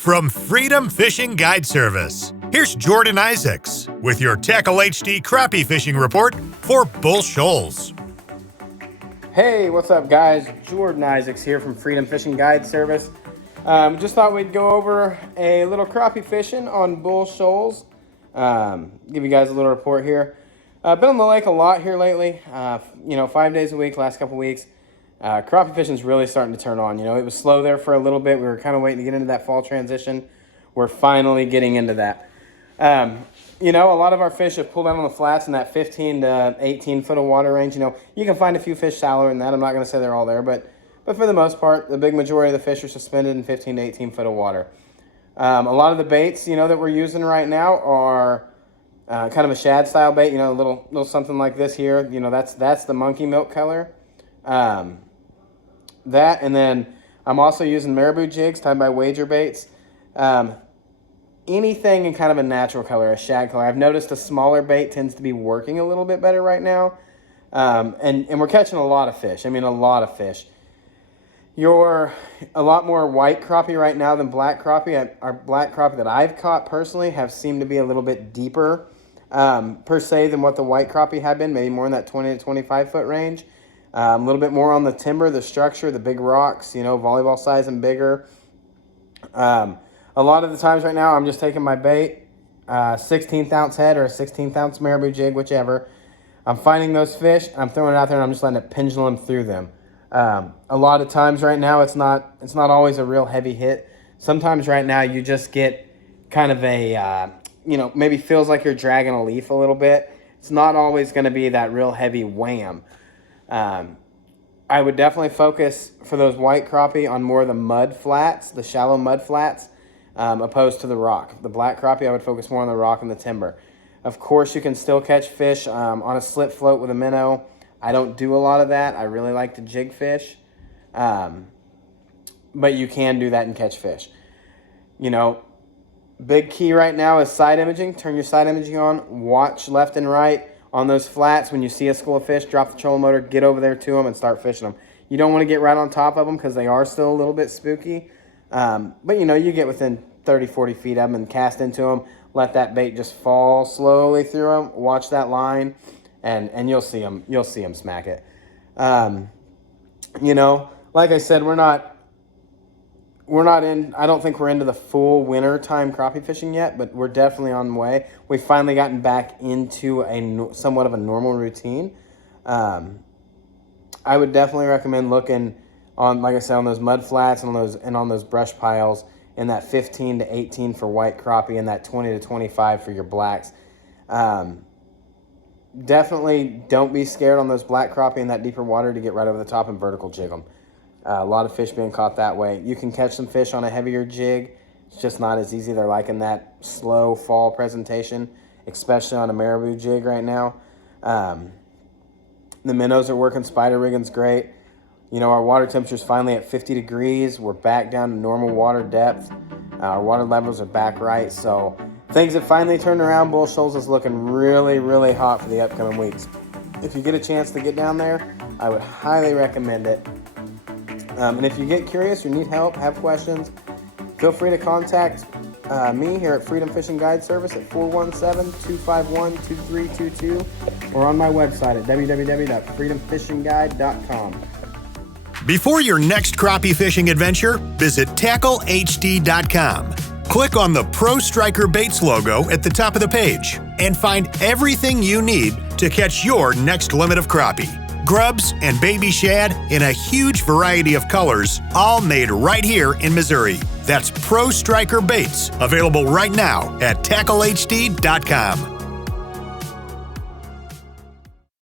From Freedom Fishing Guide Service, here's Jordan Isaacs with your Tackle HD crappie fishing report for Bull Shoals. Hey, what's up guys? Jordan Isaacs here from Freedom Fishing Guide Service. Just thought we'd go over a little crappie fishing on Bull Shoals. Give you guys a little report here. Been on the lake a lot here lately. 5 days a week, last couple weeks. Crappie fishing's really starting to turn on. It was slow there for a little bit. We were kind of waiting to get into that fall transition. We're finally getting into that. A lot of our fish have pulled out on the flats in that 15 to 18 foot of water range. You can find a few fish shallower than that. I'm not going to say they're all there, but for the most part, the big majority of the fish are suspended in 15 to 18 foot of water. A lot of the baits, that we're using right now are kind of a shad style bait. A little something like this here. That's the monkey milk color. That, and then I'm also using marabou jigs tied by wager baits. Anything in kind of a natural color, a shad color. I've noticed a smaller bait tends to be working a little bit better right now. And we're catching a lot of fish. A lot of fish. You're a lot more white crappie right now than black crappie. Our black crappie that I've caught personally have seemed to be a little bit deeper per se than what the white crappie had been, maybe more in that 20 to 25 foot range. A little bit more on the timber, the structure, the big rocks, volleyball size and bigger. A lot of the times right now, I'm just taking my bait, 16th ounce head or a 16th ounce marabou jig, whichever. I'm finding those fish, I'm throwing it out there, and I'm just letting it pendulum through them. A lot of times right now, it's not always a real heavy hit. Sometimes right now, you just get kind of a, maybe feels like you're dragging a leaf a little bit. It's not always going to be that real heavy wham. I would definitely focus for those white crappie on more of the mud flats, the shallow mud flats, opposed to the rock. The black crappie, I would focus more on the rock and the timber. Of course, you can still catch fish on a slip float with a minnow. I don't do a lot of that. I really like to jig fish. But you can do that and catch fish. Big key right now is side imaging. Turn your side imaging on. Watch left and right. On those flats, when you see a school of fish, drop the trolling motor, get over there to them, and start fishing them. You don't want to get right on top of them because they are still a little bit spooky. But you get within 30, 40 feet of them and cast into them. Let that bait just fall slowly through them. Watch that line, and you'll see them. You'll see them smack it. Like I said, we're not in. I don't think we're into the full winter time crappie fishing yet, but we're definitely on the way. We've finally gotten back into somewhat of a normal routine. I would definitely recommend looking on, like I said, on those mud flats and on those brush piles in that 15 to 18 for white crappie and that 20 to 25 for your blacks. Definitely don't be scared on those black crappie in that deeper water to get right over the top and vertical jig them. A lot of fish being caught that way. You can catch some fish on a heavier jig. It's just not as easy. They're liking that slow fall presentation, especially on a marabou jig right now. The minnows are working. Spider rigging's great. Our water temperature's finally at 50 degrees. We're back down to normal water depth. Our water levels are back right. So things have finally turned around. Bull Shoals is looking really, really hot for the upcoming weeks. If you get a chance to get down there, I would highly recommend it. And if you get curious or need help, have questions, feel free to contact me here at Freedom Fishing Guide Service at 417-251-2322 or on my website at www.freedomfishingguide.com. Before your next crappie fishing adventure, visit TackleHD.com. Click on the Pro Striker Baits logo at the top of the page and find everything you need to catch your next limit of crappie. Grubs and baby shad in a huge variety of colors, all made right here in Missouri. That's Pro Striker Baits, available right now at TackleHD.com.